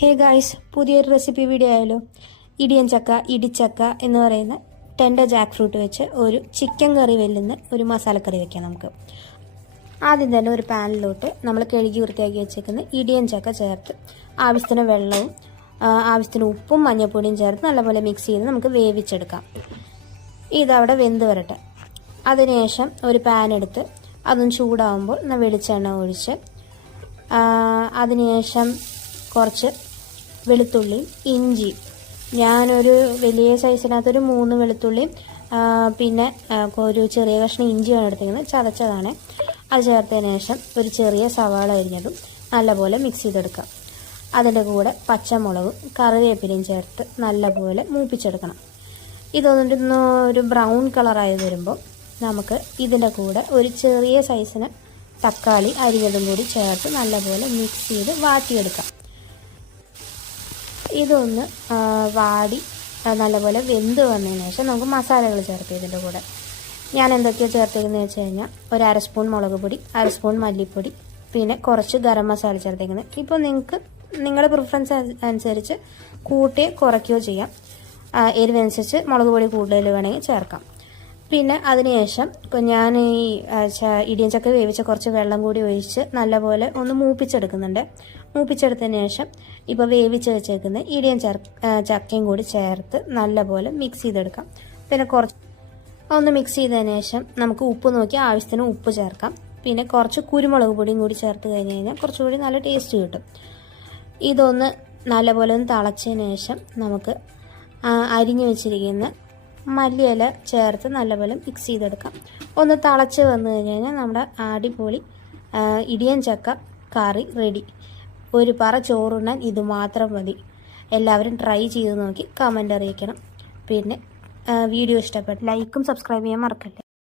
Hey guys, പുതിയൊരു recipe video ആയാലോ. ഇടിയൻ ചക്ക, ഇടിച്ചക്ക എന്ന് പറയുന്ന ടെൻഡർ ജാക്ക് ഫ്രൂട്ട് വെച്ച് ഒരു ചിക്കൻ കറി വെല്ലുന്ന ഒരു മസാലക്കറി വെക്കാം നമുക്ക്. ആദ്യം തന്നെ ഒരു പാനിലോട്ട് നമ്മൾ കഴുകി വൃത്തിയാക്കി വെച്ചേക്കുന്ന ഇടിയൻ ചക്ക ചേർത്ത് ആവശ്യത്തിന് വെള്ളവും ആവശ്യത്തിന് ഉപ്പും മഞ്ഞൾപ്പൊടിയും ചേർത്ത് നല്ലപോലെ മിക്സ് ചെയ്ത് നമുക്ക് വേവിച്ചെടുക്കാം. ഇതവിടെ വെന്ത് വരട്ടെ. അതിനുശേഷം ഒരു പാൻ എടുത്ത് അതും ചൂടാകുമ്പോൾ വെളിച്ചെണ്ണ ഒഴിച്ച് അതിനുശേഷം കുറച്ച് വെളുത്തുള്ളി, ഇഞ്ചി, ഞാനൊരു വലിയ സൈസിനകത്തൊരു 3 വെളുത്തുള്ളിയും പിന്നെ ഒരു ചെറിയ കഷ്ണം ഇഞ്ചിയാണ് എടുത്തിരിക്കുന്നത്, ചതച്ചതാണ്. അത് ചേർത്തതിന് ശേഷം ഒരു ചെറിയ സവാള അരിഞ്ഞതും നല്ലപോലെ മിക്സ് ചെയ്തെടുക്കാം. അതിൻ്റെ കൂടെ പച്ചമുളകും കറിവേപ്പിലയും ചേർത്ത് നല്ലപോലെ മൂപ്പിച്ചെടുക്കണം. ഇതൊന്നിട്ടൊന്ന് ഒരു ബ്രൗൺ കളറായി വരുമ്പോൾ നമുക്ക് ഇതിൻ്റെ കൂടെ ഒരു ചെറിയ സൈസിന് തക്കാളി അരിഞ്ഞതും കൂടി ചേർത്ത് നല്ലപോലെ മിക്സ് ചെയ്ത് വാട്ടിയെടുക്കാം. ഇതൊന്ന് വാടി നല്ലപോലെ വെന്ത് വന്നതിന് ശേഷം നമുക്ക് മസാലകൾ ചേർത്ത് ഇതിൻ്റെ കൂടെ ഞാൻ എന്തൊക്കെയാണ് ചേർത്തിരിക്കുന്നത് വെച്ച് കഴിഞ്ഞാൽ ഒരു 1/2 സ്പൂൺ മുളക് പൊടി, 1/2 സ്പൂൺ മല്ലിപ്പൊടി, പിന്നെ കുറച്ച് ഗരം മസാല ചേർത്തിരിക്കുന്നത്. ഇപ്പോൾ നിങ്ങൾക്ക് നിങ്ങളുടെ പ്രിഫറൻസ് അനുസരിച്ച് കൂട്ടുകയോ കുറയ്ക്കുകയോ ചെയ്യാം. എരിവനുസരിച്ച് മുളക് പൊടി കൂടുതൽ വേണമെങ്കിൽ ചേർക്കാം. പിന്നെ അതിനുശേഷം ഞാൻ ഈ ഇടിയൻ ചക്ക വേവിച്ച കുറച്ച് വെള്ളം കൂടി ഒഴിച്ച് നല്ലപോലെ ഒന്ന് മൂപ്പിച്ചെടുക്കുന്നുണ്ട്. മൂപ്പിച്ചെടുത്തതിന് ശേഷം ഇപ്പോൾ വേവിച്ച് വെച്ചേക്കുന്ന ഇടിയൻ ചക്കയും കൂടി ചേർത്ത് നല്ലപോലെ മിക്സ് ചെയ്തെടുക്കാം. പിന്നെ കുറച്ച് ഒന്ന് മിക്സ് ചെയ്തതിന് ശേഷം നമുക്ക് ഉപ്പ് നോക്കി ആവശ്യത്തിന് ഉപ്പ് ചേർക്കാം. പിന്നെ കുറച്ച് കുരുമുളക് പൊടിയും കൂടി ചേർത്ത് കഴിഞ്ഞ് കഴിഞ്ഞാൽ കുറച്ചുകൂടി നല്ല ടേസ്റ്റ് കിട്ടും. ഇതൊന്ന് നല്ലപോലെ ഒന്ന് തിളച്ചതിന് ശേഷം നമുക്ക് അരിഞ്ഞു വെച്ചിരിക്കുന്ന മല്ലിയില ചേർത്ത് നല്ലപോലെ മിക്സ് ചെയ്തെടുക്കാം. ഒന്ന് തിളച്ച് വന്നു കഴിഞ്ഞാൽ നമ്മുടെ അടിപൊളി ഇടിയൻ ചക്ക കറി റെഡി. ഒരു പറ ചോറുണ്ണാൻ ഇത് മാത്രം മതി. എല്ലാവരും ട്രൈ ചെയ്ത് നോക്കി കമൻ്റ് അറിയിക്കണം. പിന്നെ വീഡിയോ ഇഷ്ടപ്പെട്ട് ലൈക്കും സബ്സ്ക്രൈബ് ചെയ്യാൻ മറക്കല്ലേ.